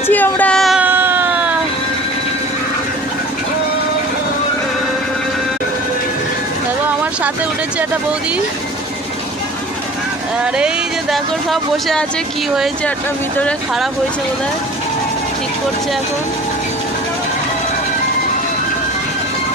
যাচ্ছি আমরা। দেখো আমার সাথে উঠেছে একটা বৌদি, আর এই যে দেখো সব বসে আছে। কি হয়েছে, একটা ভিতরে খারাপ হয়েছে বোধহয়, ঠিক করছে এখন।